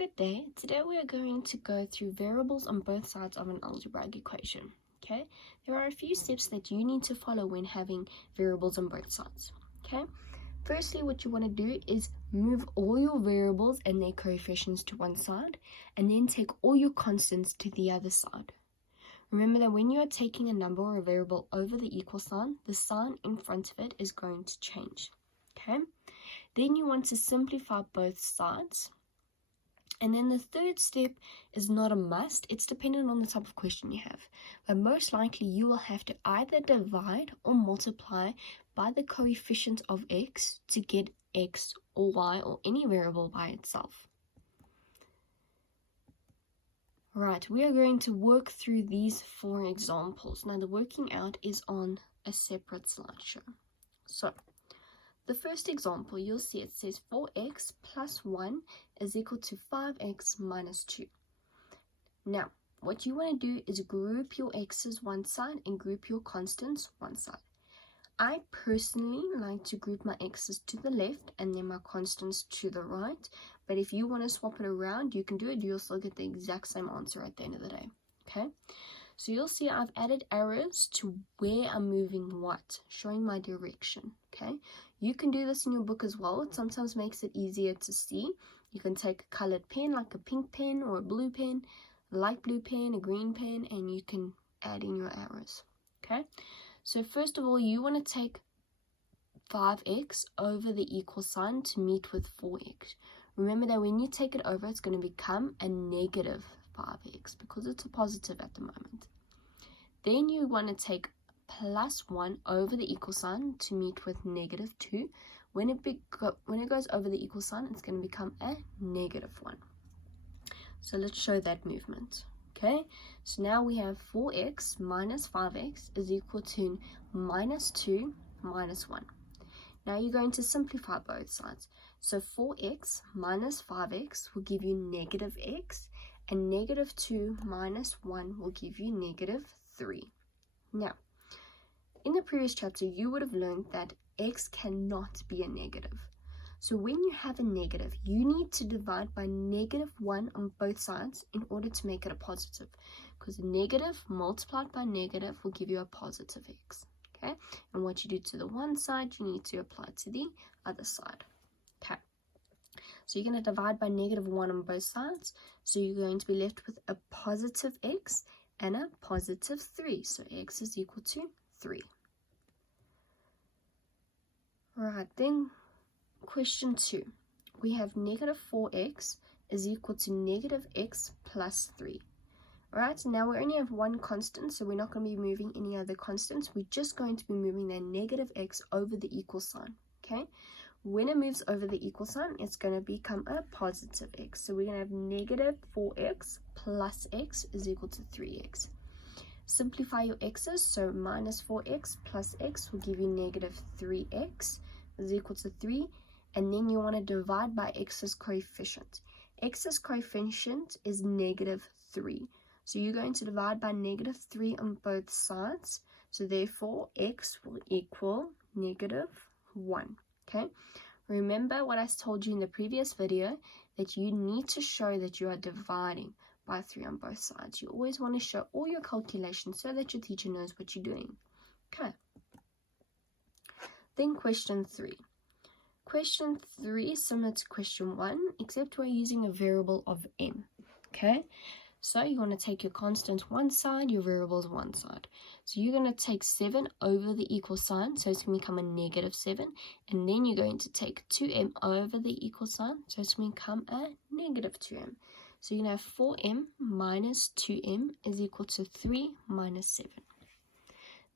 Good day. Today we are going to go through variables on both sides of an algebraic equation. Okay, there are a few steps that you need to follow when having variables on both sides. Okay, firstly, what you want to do is move all your variables and their coefficients to one side, and then take all your constants to the other side. Remember that when you are taking a number or a variable over the equal sign, the sign in front of it is going to change. Okay, then you want to simplify both sides. And then the third step is not a must, it's dependent on the type of question you have. But most likely you will have to either divide or multiply by the coefficient of x to get x or y or any variable by itself. Right, we are going to work through these 4 examples. Now the working out is on a separate slideshow. So, the first example, you'll see it says 4x plus 1 is equal to 5x minus 2. Now, what you want to do is group your x's one side and group your constants one side. I personally like to group my x's to the left and then my constants to the right. But if you want to swap it around, you can do it. You'll still get the exact same answer at the end of the day. Okay? So you'll see I've added arrows to where I'm moving what, showing my direction. Okay? You can do this in your book as well. It sometimes makes it easier to see. You can take a colored pen like a pink pen or a blue pen, a light blue pen, a green pen, and you can add in your arrows. Okay? So first of all, you want to take 5x over the equal sign to meet with 4x. Remember that when you take it over, it's going to become a negative 5x because it's a positive at the moment. Then you want to take plus 1 over the equal sign to meet with negative 2. When it goes over the equal sign, it's going to become a negative 1. So let's show that movement. Okay, so now we have 4x minus 5x is equal to minus 2 minus 1. Now you're going to simplify both sides. So 4x minus 5x will give you negative x, and negative 2 minus 1 will give you negative 3. Now, in the previous chapter, you would have learned that x cannot be a negative. So when you have a negative, you need to divide by negative 1 on both sides in order to make it a positive. Because a negative multiplied by negative will give you a positive x. Okay? And what you do to the one side, you need to apply to the other side. Okay? So you're going to divide by negative 1 on both sides. So you're going to be left with a positive x and a positive 3. So x is equal to 3. Alright, then question 2. We have negative 4x is equal to negative x plus 3. Alright, so now we only have one constant, so we're not going to be moving any other constants. We're just going to be moving that negative x over the equal sign. Okay? When it moves over the equal sign, it's going to become a positive x. So we're going to have negative 4x plus x is equal to 3x. Simplify your x's, so minus 4x plus x will give you negative 3x is equal to 3. And then you want to divide by x's coefficient. X's coefficient is negative 3. So you're going to divide by negative 3 on both sides. So therefore, x will equal negative 1. Okay? Remember what I told you in the previous video, that you need to show that you are dividing by 3 on both sides. You always want to show all your calculations so that your teacher knows what you're doing. Okay. Then question 3. Question 3 is similar to question 1, except we're using a variable of m. Okay? So you're going to take your constant one side, your variables one side. So you're going to take 7 over the equal sign, so it's going to become a negative 7. And then you're going to take 2m over the equal sign, so it's going to become a negative 2m. So you're going to have 4m minus 2m is equal to 3 minus 7.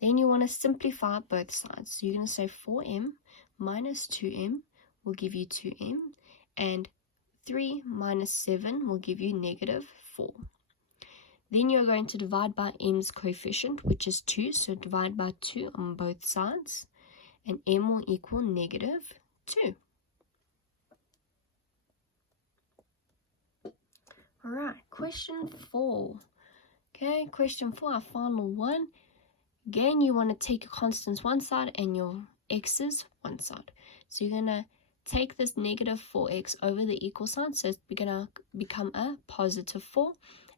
Then you want to simplify both sides. So you're going to say 4m minus 2m will give you 2m, and 3 minus 7 will give you negative 4. Then you're going to divide by m's coefficient, which is 2, so divide by 2 on both sides, and m will equal negative 2. Alright, question 4. Okay, question 4, our final one. Again, you want to take your constants one side and your x's one side. So you're going to take this negative 4x over the equal sign, so it's going to become a positive 4,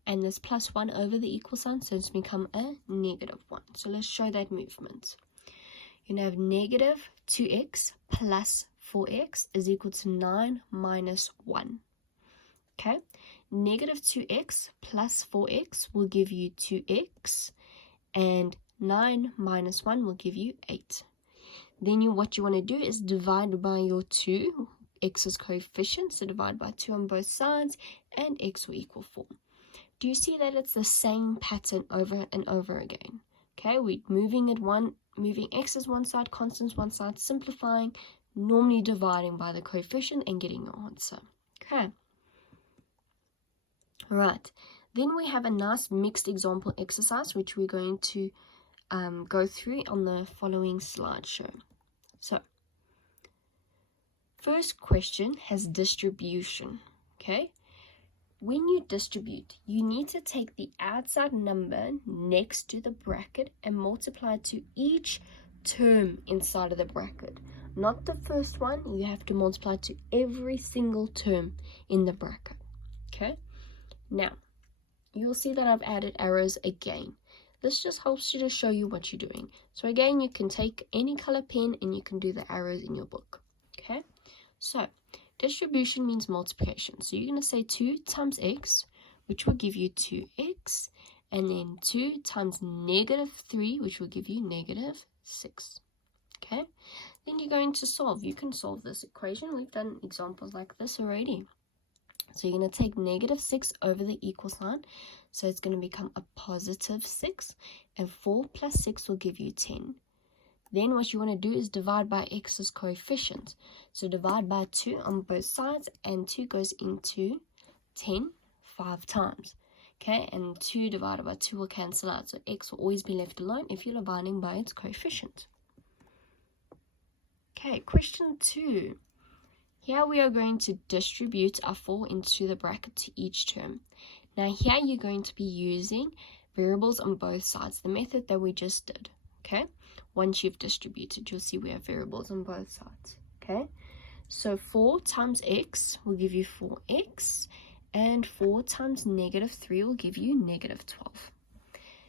and this plus 1 over the equal sign, so it's become a negative 1. So let's show that movement. You're going to have negative 2x plus 4x is equal to 9 minus 1. Okay, negative 2x plus 4x will give you 2x, and 9 minus 1 will give you 8. Then what you want to do is divide by your 2, x's coefficient, so divide by 2 on both sides, and x will equal 4. Do you see that it's the same pattern over and over again? Okay, we're moving x's one side, constants one side, simplifying, normally dividing by the coefficient and getting your answer. Okay. Right. Then we have a nice mixed example exercise, which we're going to go through on the following slideshow. So, first question has distribution. Okay. When you distribute, you need to take the outside number next to the bracket and multiply it to each term inside of the bracket. Not the first one, you have to multiply to every single term in the bracket. Okay? Now, you'll see that I've added arrows again. This just helps you to show you what you're doing. So again, you can take any color pen and you can do the arrows in your book. Okay? So, distribution means multiplication. So you're going to say 2 times x, which will give you 2x, and then 2 times negative 3, which will give you negative 6. Okay? Then you're going to solve. You can solve this equation. We've done examples like this already. So you're going to take negative 6 over the equal sign. So it's going to become a positive 6, and 4 plus 6 will give you 10. Then what you want to do is divide by x's coefficient. So divide by 2 on both sides, and 2 goes into 10 5 times. Okay, and 2 divided by 2 will cancel out. So x will always be left alone if you're dividing by its coefficient. Okay, question 2. Here we are going to distribute our 4 into the bracket to each term. Now here you're going to be using variables on both sides, the method that we just did. Okay, once you've distributed, you'll see we have variables on both sides. Okay, so 4 times x will give you 4x, and 4 times negative 3 will give you negative 12.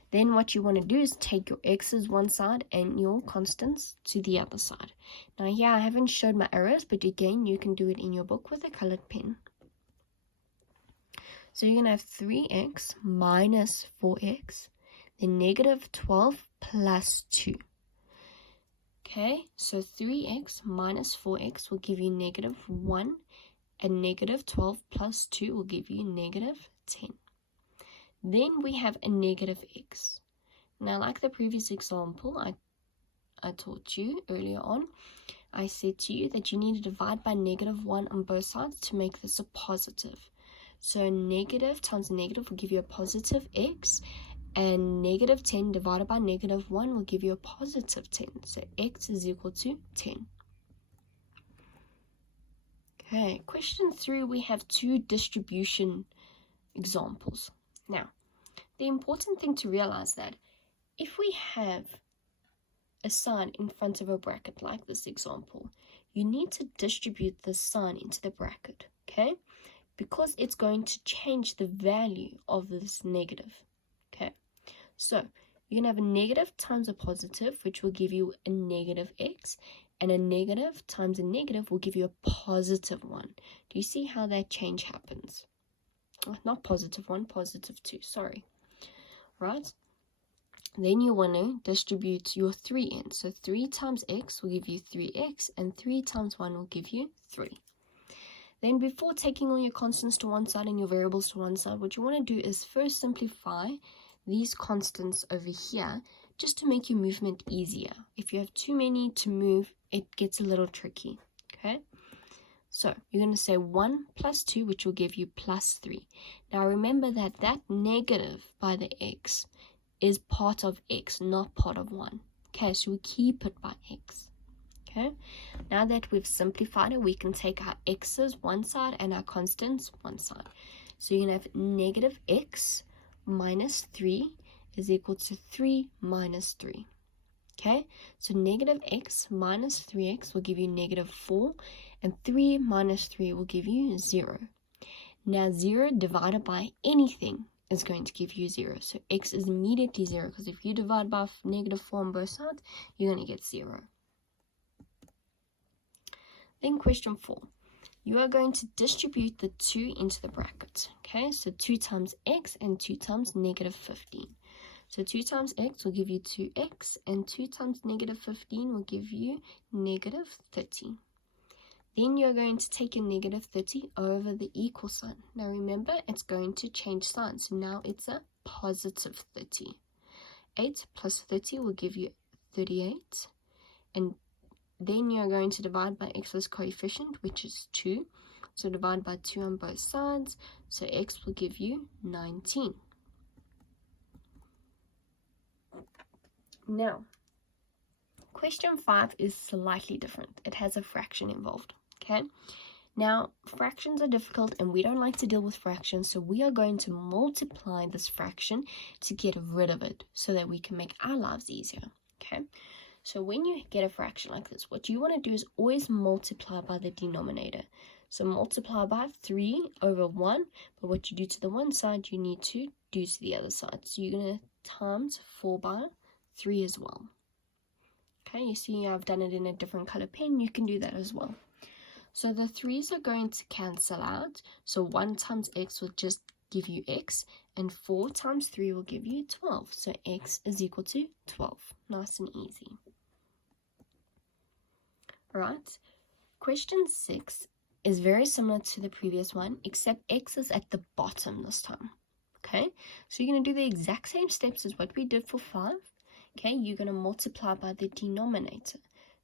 Then what you want to do is take your x's one side and your constants to the other side. Now here I haven't showed my arrows, but again you can do it in your book with a colored pen. So you're going to have 3x minus 4x, then negative 12 plus 2. Okay, so 3x minus 4x will give you negative 1, and negative 12 plus 2 will give you negative 10. Then we have a negative x. Now, like the previous example I taught you earlier on, I said to you that you need to divide by negative 1 on both sides to make this a positive. So negative times negative will give you a positive x, and negative 10 divided by negative 1 will give you a positive 10. So x is equal to 10. Okay, question 3, we have 2 distribution examples. Now, the important thing to realize that if we have a sign in front of a bracket like this example, you need to distribute the sign into the bracket, okay? Because it's going to change the value of this negative, okay? So, you're going to have a negative times a positive, which will give you a negative x, and a negative times a negative will give you a positive 1. Do you see how that change happens? Not positive 1, positive 2, sorry. Right? Then you want to distribute your 3 in. So 3 times x will give you 3x, and 3 times 1 will give you 3. Then before taking all your constants to one side and your variables to one side, what you want to do is first simplify these constants over here just to make your movement easier. If you have too many to move, it gets a little tricky. Okay? So you're going to say 1 plus 2, which will give you plus 3. Now remember that that negative by the x is part of x, not part of 1. Okay, so we keep it by x. Okay, now that we've simplified it, we can take our x's one side and our constants one side. So you're going to have negative x minus 3 is equal to 3 minus 3. Okay, so negative x minus 3x will give you negative 4, and 3 minus 3 will give you 0. Now 0 divided by anything is going to give you 0. So x is immediately 0, because if you divide by negative 4 on both sides, you're going to get 0. Then question 4. You are going to distribute the 2 into the bracket. Okay, so 2 times x and 2 times negative 15. So 2 times x will give you 2x, and 2 times negative 15 will give you negative 30. Then you're going to take your negative 30 over the equal sign. Now remember, it's going to change signs. So now it's a positive 30. 8 plus 30 will give you 38. And then you're going to divide by x's coefficient, which is 2. So divide by 2 on both sides. So x will give you 19. Now, question 5 is slightly different. It has a fraction involved. Okay, now fractions are difficult and we don't like to deal with fractions, so we are going to multiply this fraction to get rid of it so that we can make our lives easier. Okay, so when you get a fraction like this, what you want to do is always multiply by the denominator. So multiply by 3 over 1, but what you do to the one side, you need to do to the other side. So you're going to times 4 by 3 as well. Okay, you see I've done it in a different color pen. You can do that as well. So the 3's are going to cancel out. So 1 times x will just give you x, and 4 times 3 will give you 12. So x is equal to 12. Nice and easy. Alright, question 6 is very similar to the previous one, except x is at the bottom this time. Okay, so you're going to do the exact same steps as what we did for 5. Okay, you're going to multiply by the denominator.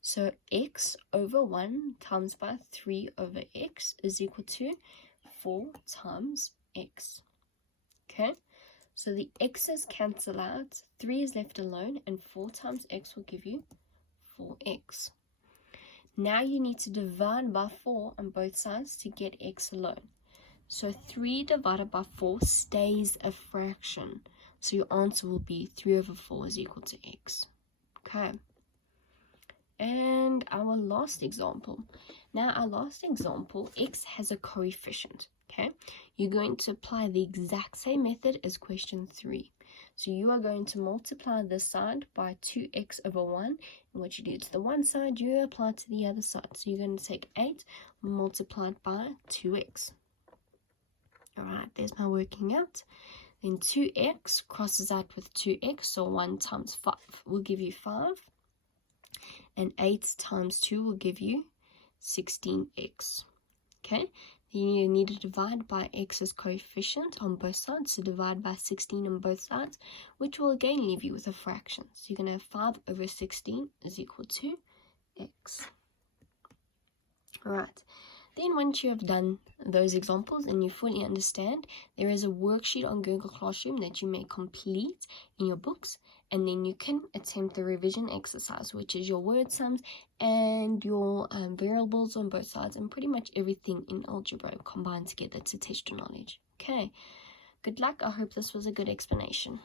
So x over 1 times by 3 over x is equal to 4 times x. Okay, so the x's cancel out, 3 is left alone, and 4 times x will give you 4x. Now you need to divide by 4 on both sides to get x alone. So 3 divided by 4 stays a fraction. So your answer will be 3 over 4 is equal to x. Okay. And our last example. Now our last example, x has a coefficient. Okay. You're going to apply the exact same method as question 3. So you are going to multiply this side by 2x over 1. And what you do to the one side, you apply to the other side. So you're going to take 8 multiplied by 2x. Alright, there's my working out. Then 2x crosses out with 2x, so 1 times 5 will give you 5. And 8 times 2 will give you 16x. Okay, then you need to divide by x's coefficient on both sides, so divide by 16 on both sides, which will again leave you with a fraction. So you're going to have 5 over 16 is equal to x. Alright. Then once you have done those examples and you fully understand, there is a worksheet on Google Classroom that you may complete in your books, and then you can attempt the revision exercise, which is your word sums and your variables on both sides, and pretty much everything in Algebraic combined together to test your knowledge. Okay, good luck. I hope this was a good explanation.